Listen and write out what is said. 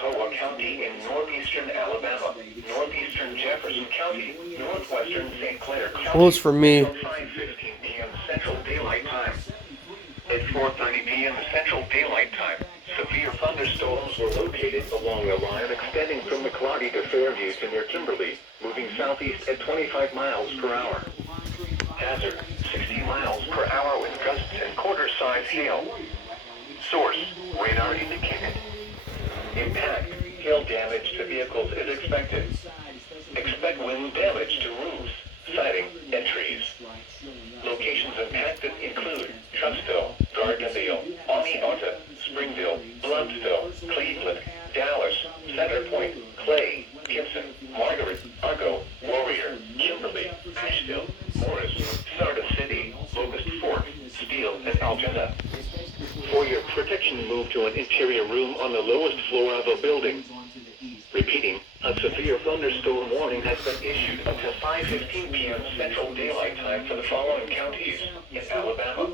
Kanawha County in northeastern Alabama, northeastern Jefferson County, northwestern St. Clair County. Close for me. Until 5:15 p.m. Central Daylight Time. At 4:30 p.m. Central Daylight Time, severe thunderstorms were located along the line extending from McClarty to Fairview to near Kimberly, moving southeast at 25 miles per hour. Hazard, 60 miles per hour with gusts and quarter-size hail. Source, radar indicated. Impact, hail damage to vehicles is expected. Expect wind damage to roofs, siding, and trees. Locations impacted include Trussville, Gardnerville, Oneonta, Springville, Blountsville, Cleveland, Dallas, Center Point, Clay, Gibson, Margaret, Argo, Warrior, Kimberly, Asheville, Morris, Sardis City, Locust Fork, Steele, and Algena. For your protection, move to an interior room on the lowest floor of a building. Repeating, a severe thunderstorm warning has been issued until 5:15 p.m. Central Daylight Time for the following counties in Alabama: